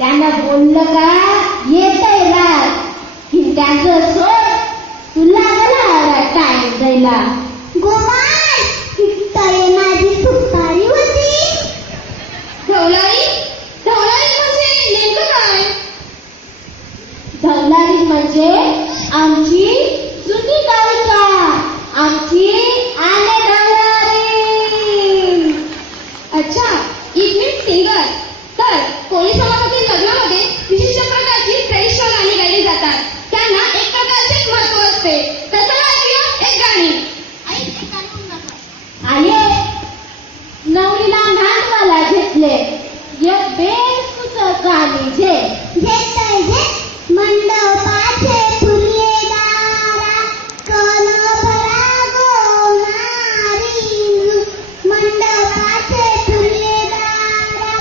त्यांना बोललं का येतय राग की त्याचं सोड तुला मला टाइम द्यायला. गोपाळ तिथं माझी सुपारी होती. ढवळाई ढवळाई म्हणजे नेमकं काय? ढवलारी म्हणजे आमची जुनी कालिका, आमची आने ढवलारी. अच्छा, इट मीन्स सिंगर. तर कोळी समाजातील लग्नामध्ये विशिष्ट प्रकारची ट्रेडिशनल गाणी गायली जातात. त्यांना एक प्रकारचे महत्व असते. तर चला ऐकूया एक गाणी. आये नवरीला नांदवाला घेतले एक बेसुच गाणी जे घेतय घे मंडपाचे फुले दारा कल भरा गोनारी. मंडपाचे फुले दारा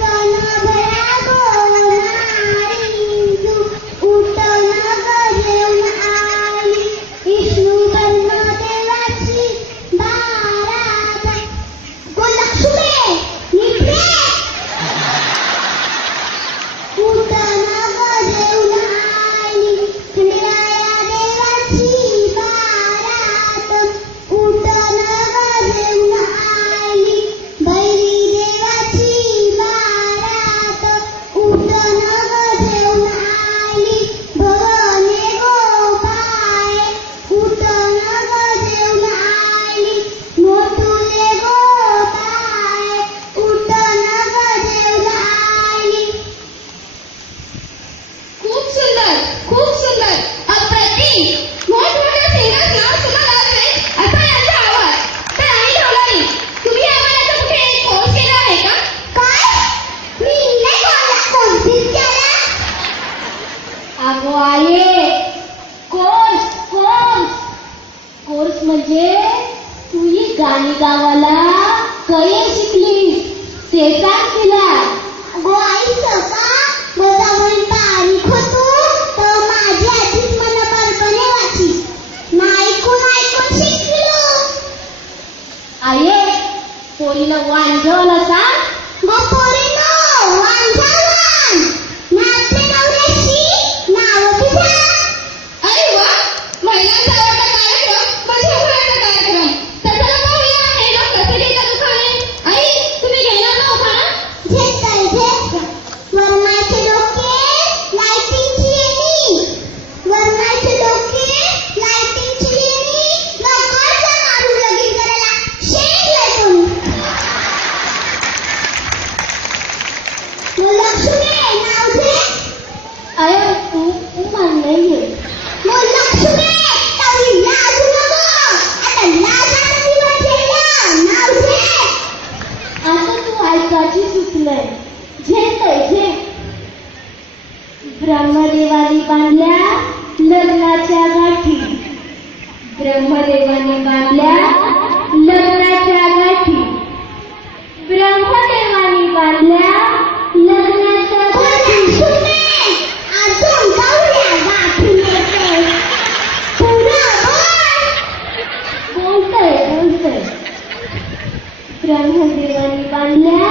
कल भरा गोनारी. उठन ग जेवण आली विष्णू बन्न देवाची बारात. गोलक्ष्मी निघे उठन ग जेवण आली खंडराया देवाची बारात. उठन ग जेवण आली बैरी देवाची बारात. उठन ग जेवण आली भवाने गोपाळ. उठन ग जेवण आली मोठुले गोपाळ. उठन ग जेवण आली. खूप सुंदर, खूप सुंदर, अप्रतिम. मोठमोठ्या सिंगर्सना सुद्धा लागते असा यांचा आवाज. तर आम्ही ढवळाई, तुम्ही या गाण्याचा कुठे कोर्स केला आहे का? काय? मी नाही कोर्स केला. अगो आये कोर्स कोर्स कोर्स म्हणजे तू ही गाणी गावाला कये शिकलीस ते सांग तिला. गो आईचं का गोदावरी तारीख होतो तर माझी आधीच मला बालपणे वाची ना ऐकून शिकलो. आये पोरीला वांजवला सांग. गो पोरीनो वांझावान नाचते नवऱ्याची नाव तुझ्या. अरे वा, महिलांचा आवडता कार्यक्रम म्हणजे उखाण्याचा कार्यक्रम. तर चला पाहूया हे लोक कसे घेतात उखाणे. आई, तुम्ही घेणार ना उखाणा? घेतय घे वरणाचे डोके लाईटिंगची येणी. वरणाचे डोके लाईटिंगची येणी. लवकरचा मारून लगीन करायला शेकलाय कोणी. लक्ष्मी नाव घे. अरे तू म्हणले घे. लक्ष्मी तवी लाजू नको. आता लाजाचा दिवस गेला. नाव घे. आता तू ऐकायची सुचलंय झेलतय झे. ब्रह्मदेवाने बांधल्या लग्नाच्या गाठी. ब्रह्मदेवाने बांधल्या लग्नाच्या गाठी. ब्रह्मदेवाने बांधल्या लग्नाच्या गाठी. लक्ष्मी अजून जाऊया गाठी येते. पुन्हा बोलतय ब्रह्मदेवाने बांधल्या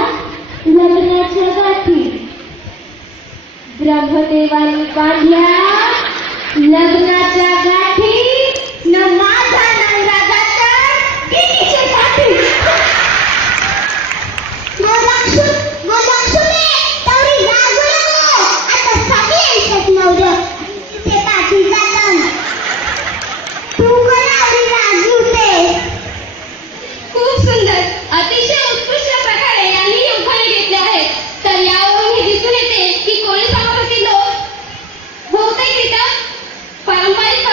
लग्नाच्या गाठी. ब्रह्मदेवाने बांधल्या लग्नाच्या गाठी न माझा नवरा जाता कितीच्या साठी. लक्ष्मी तवी लाजू नको. आता सगळे ऐकत नव्हतं ते पाठी जातात. तू कोणावरी रागवते. खूप सुंदर, अतिशय उत्कृष्ट प्रकारे यांनी ही उखाणे घेतले आहेत. तर यावरून हे दिसून येते की कोळी समाजातील लोक बहुतेकरित्या पारंपरिक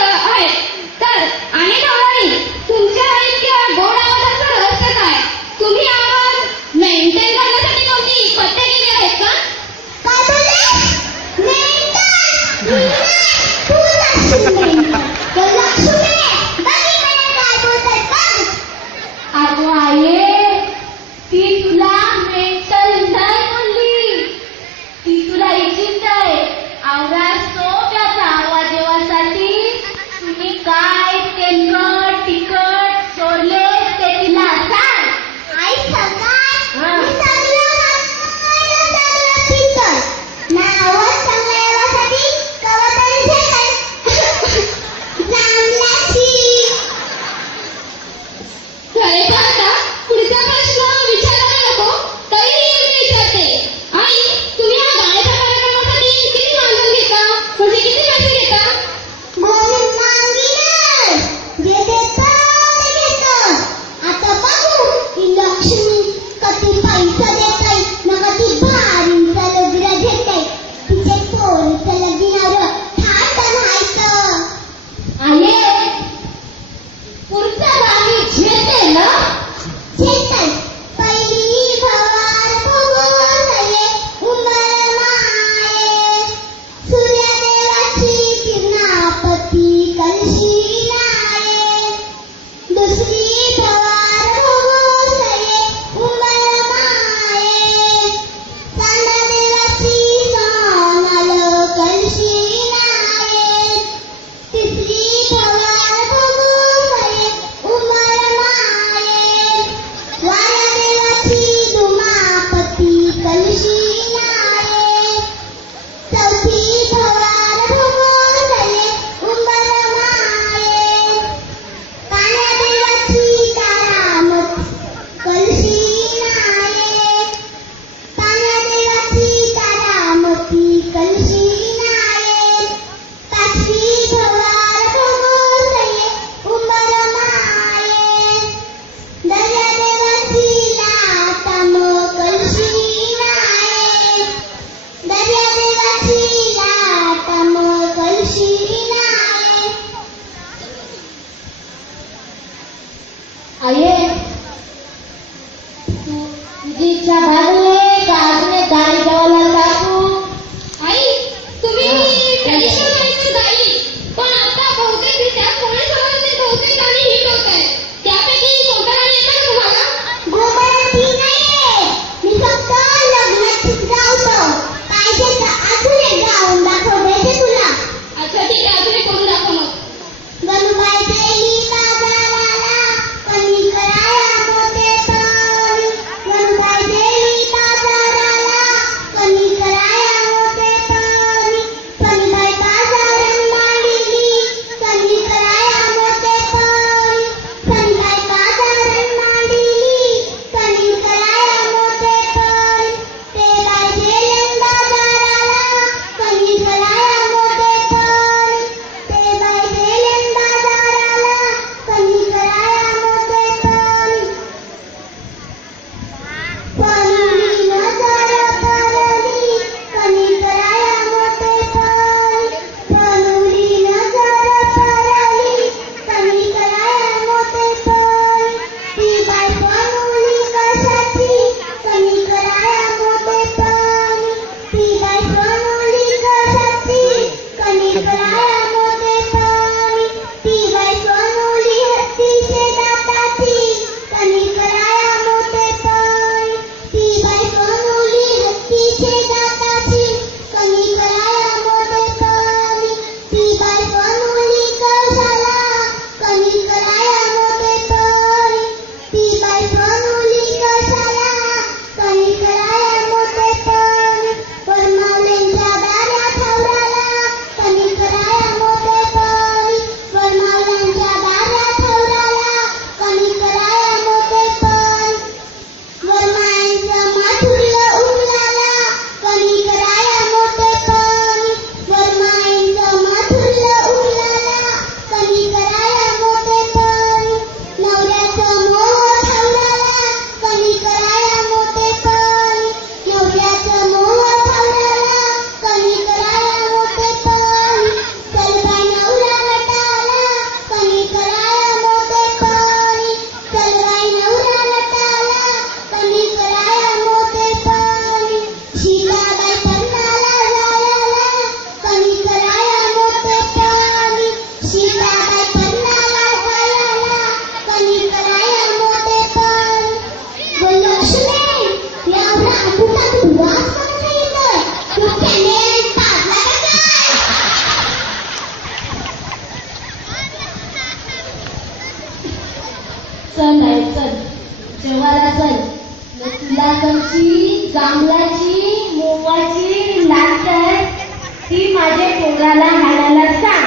लेकराला हाणायला सांग.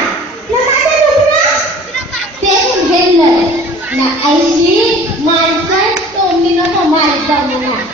मग माझं दुखणं? ते घेतलंय ना ऐशी माणसं तोंडी नको मारीत जाऊ म्हणा.